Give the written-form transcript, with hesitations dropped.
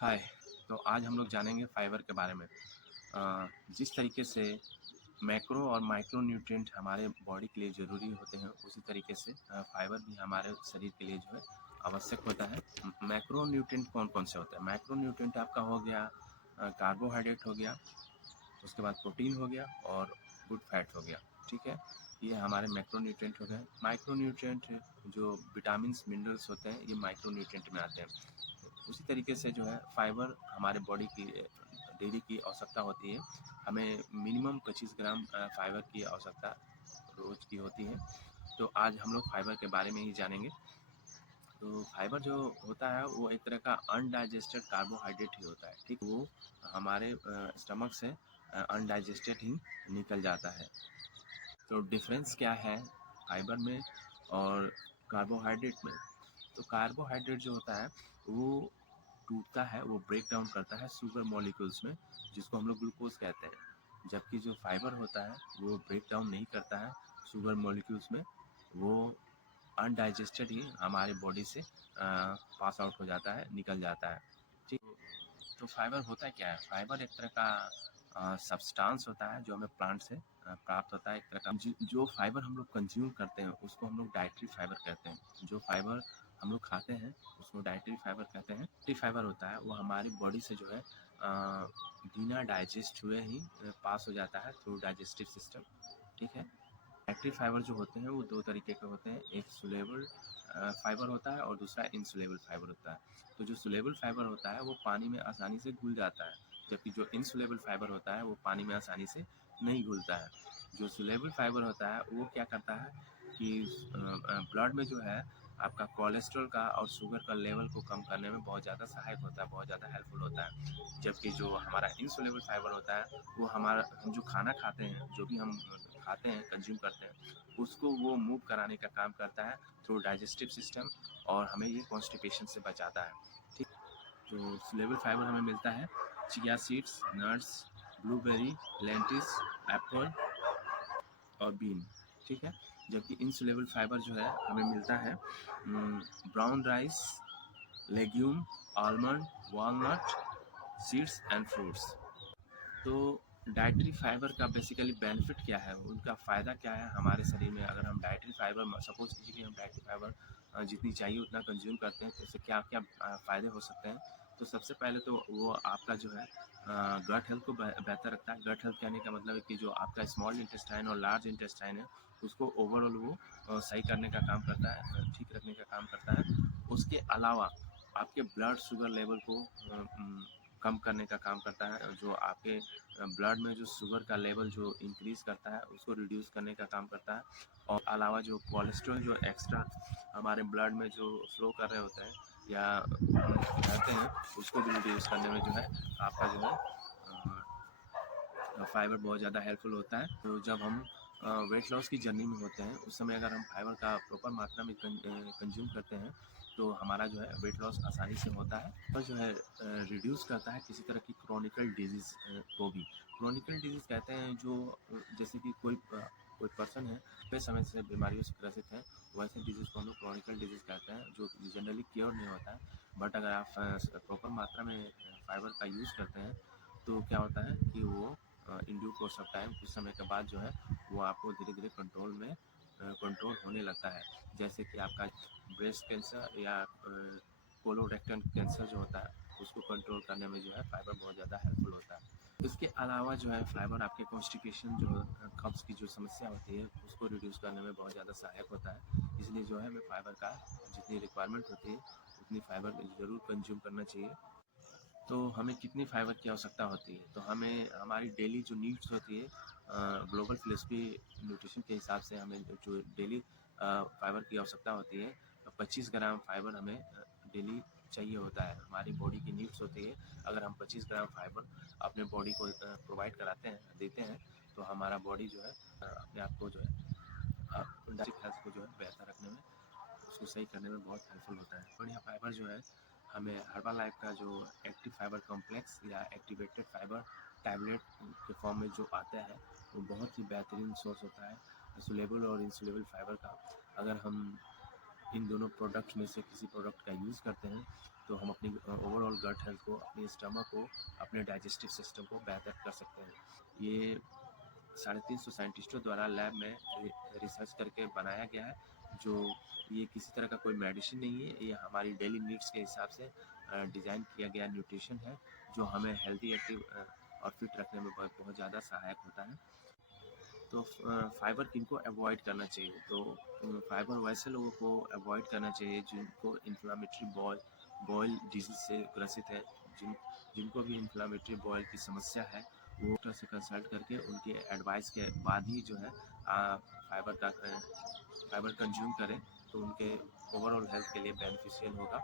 हाय। तो आज हम लोग जानेंगे फाइबर के बारे में। जिस तरीके से मैक्रो और माइक्रो न्यूट्रिएंट हमारे बॉडी के लिए ज़रूरी होते हैं, उसी तरीके से फाइबर भी हमारे शरीर के लिए जो है आवश्यक होता है। मैक्रो न्यूट्रिएंट कौन-कौन से होते हैं? मैक्रो न्यूट्रिएंट आपका हो गया कार्बोहाइड्रेट हो गया, उसके बाद प्रोटीन हो गया और गुड फैट हो गया, ठीक है? ये हमारे मैक्रो न्यूट्रिएंट हो गए। माइक्रो न्यूट्रिएंट जो विटामिन्स, मिनरल्स होते हैं, ये माइक्रो न्यूट्रिएंट में आते हैं। उसी तरीके से जो है फाइबर हमारे बॉडी की डेली की आवश्यकता होती है। हमें मिनिमम 25 ग्राम फाइबर की आवश्यकता रोज़ की होती है। तो आज हम लोग फाइबर के बारे में ही जानेंगे। तो फाइबर जो होता है वो एक तरह का अनडाइजेस्टेड कार्बोहाइड्रेट ही होता है, ठीक? वो हमारे स्टमक से अनडाइजेस्टेड ही निकल जाता है। तो डिफरेंस क्या है फाइबर में और कार्बोहाइड्रेट में? तो कार्बोहाइड्रेट जो होता है वो टूटता है, वो ब्रेक डाउन करता है शुगर मॉलिक्यूल्स में, जिसको हम लोग ग्लूकोज कहते हैं। जबकि जो फाइबर होता है वो ब्रेक डाउन नहीं करता है शुगर मॉलिक्यूल्स में, वो अनडाइजेस्टेड ही हमारे बॉडी से पास आउट हो जाता है, निकल जाता है, ठीक। तो फाइबर होता क्या है? फाइबर एक तरह का सब्सटेंस होता है जो हमें प्लांट से प्राप्त होता है। एक तरह का जो फाइबर हम लोग कंज्यूम करते हैं उसको हम लोग डाइटरी फाइबर कहते हैं। जो फाइबर हम लोग खाते हैं उसको डाइटरी फाइबर कहते हैं। डाइटरी फाइबर होता है वो हमारी बॉडी से जो है बिना डाइजेस्ट हुए ही पास हो जाता है थ्रू डाइजेस्टिव सिस्टम, ठीक है। डाइटरी फाइबर जो होते हैं वो दो तरीके के होते हैं, एक सोलेबल फाइबर होता है और दूसरा इनसोलेबल फाइबर होता है। तो जो सोलेबल फाइबर होता है वो पानी में आसानी से घुल जाता है, जबकि जो इनसोलेबल फाइबर होता है वो पानी में आसानी से नहीं घुलता है। जो सोलेबल फाइबर होता है वो क्या करता है कि ब्लड में जो है आपका कोलेस्ट्रॉल का और शुगर का लेवल को कम करने में बहुत ज़्यादा सहायक होता है, बहुत ज़्यादा हेल्पफुल होता है। जबकि जो हमारा इनसोलेबल फाइबर होता है वो हम जो खाना खाते हैं, जो भी हम खाते हैं, कंज्यूम करते हैं, उसको वो मूव कराने का काम करता है थ्रू डाइजेस्टिव सिस्टम, और हमें ये कॉन्स्टिपेशन से बचाता है, ठीक। तो सोलेबल फाइबर हमें मिलता है chia seeds, nuts, blueberry, lentils, Apple और बीन, ठीक है। जबकि इनसोलेबल फाइबर जो है हमें मिलता है brown rice, legume, almond, walnut, seeds and fruits. तो डाइटरी फाइबर का बेसिकली बेनिफिट क्या है, उनका फ़ायदा क्या है हमारे शरीर में? अगर हम डाइटरी फाइबर सपोज कीजिए कि हम डाइटरी फाइबर जितनी चाहिए उतना कंज्यूम करते हैं, तो इससे क्या क्या फ़ायदे हो सकते हैं? तो सबसे पहले तो वो आपका जो है गट हेल्थ को बेहतर रखता है। गट हेल्थ कहने का मतलब है कि जो आपका स्मॉल इंटेस्टाइन और लार्ज इंटेस्टाइन है उसको ओवरऑल वो सही करने का काम करता है, ठीक रखने का काम करता है। उसके अलावा आपके ब्लड शुगर लेवल को कम करने का काम करता है। जो आपके ब्लड में जो शुगर का लेवल जो इंक्रीज़ करता है उसको रिड्यूस करने का काम करता है। और अलावा जो कोलेस्ट्रॉल जो एक्स्ट्रा हमारे ब्लड में जो फ्लो कर रहे होते हैं या रहते हैं, उसको भी रिड्यूस करने में जो है आपका जो है फाइबर बहुत ज़्यादा हेल्पफुल होता है। तो जब हम वेट लॉस की जर्नी में होते हैं उस समय अगर हम फाइबर का प्रॉपर मात्रा में कंज्यूम करते हैं तो हमारा जो है वेट लॉस आसानी से होता है, और जो है रिड्यूस करता है किसी तरह की क्रॉनिकल डिजीज़ को भी। क्रॉनिकल डिजीज़ कहते हैं जो जैसे कि कोई पर्सन है लंबे समय से बीमारियों से ग्रसित है, वैसे डिजीज़ को हम लोग क्रॉनिकल डिजीज़ कहते हैं, जो जनरली क्योर नहीं होता है। बट अगर आप प्रॉपर मात्रा में फाइबर का यूज़ करते हैं तो क्या होता है कि वो in due course of time कुछ समय के बाद जो है वो आपको धीरे धीरे कंट्रोल होने लगता है। जैसे कि आपका ब्रेस्ट कैंसर या कोलोरेक्टल कैंसर जो होता है उसको कंट्रोल करने में जो है फाइबर बहुत ज़्यादा हेल्पफुल होता है। इसके अलावा जो है फाइबर आपके कॉन्स्टिपेशन जो कब्ज़ की जो समस्या होती है उसको रिड्यूस करने में बहुत ज़्यादा सहायक होता है। इसलिए जो है हमें फाइबर का जितनी रिक्वायरमेंट होती है उतनी फाइबर ज़रूर कंज्यूम करना चाहिए। तो हमें कितनी फाइबर की आवश्यकता होती है? तो हमें हमारी डेली जो नीड्स होती है ग्लोबल फिलॉसफी न्यूट्रिशन के हिसाब से हमें जो डेली फाइबर की आवश्यकता होती है, 25 ग्राम फाइबर हमें डेली चाहिए होता है। हमारी बॉडी की नीड्स होती है। अगर हम 25 ग्राम फाइबर अपने बॉडी को प्रोवाइड कराते हैं, देते हैं, तो हमारा बॉडी जो है अपने आप को जो है डाइजेस्टिव हेल्थ को जो है बेहतर रखने में, उसको सही करने में बहुत हेल्पफुल होता है। बढ़िया फाइबर जो है हमें हर्बलाइफ का जो एक्टिव फाइबर कॉम्प्लेक्स या एक्टिवेटेड फाइबर टैबलेट के फॉर्म में जो आता है वो बहुत ही बेहतरीन सोर्स होता है सोलेबल और इंसोलेबल फाइबर का। अगर हम इन दोनों प्रोडक्ट्स में से किसी प्रोडक्ट का यूज़ करते हैं तो हम अपनी ओवरऑल गट हेल्थ को, अपनी स्टमक को, अपने डाइजेस्टिव सिस्टम को बेहतर कर सकते हैं। ये 350 साइंटिस्टों द्वारा लैब में रिसर्च करके बनाया गया है, जो ये किसी तरह का कोई मेडिसिन नहीं है, ये हमारी डेली नीड्स के हिसाब से डिज़ाइन किया गया न्यूट्रिशन है, जो हमें हेल्दी, एक्टिव और फिट रखने में बहुत ज़्यादा सहायक होता है। तो फाइबर किनको अवॉइड करना चाहिए? तो फाइबर वैसे लोगों को अवॉइड करना चाहिए जिनको इन्फ्लामेटरी बॉयल डिजीज़ से ग्रसित है, जिनको भी इन्फ्लामेटरी बॉयल की समस्या है, वो डॉक्टर से कंसल्ट करके उनके एडवाइस के बाद ही जो है फाइबर कंज्यूम करें, तो उनके ओवरऑल हेल्थ के लिए बेनिफिशियल होगा।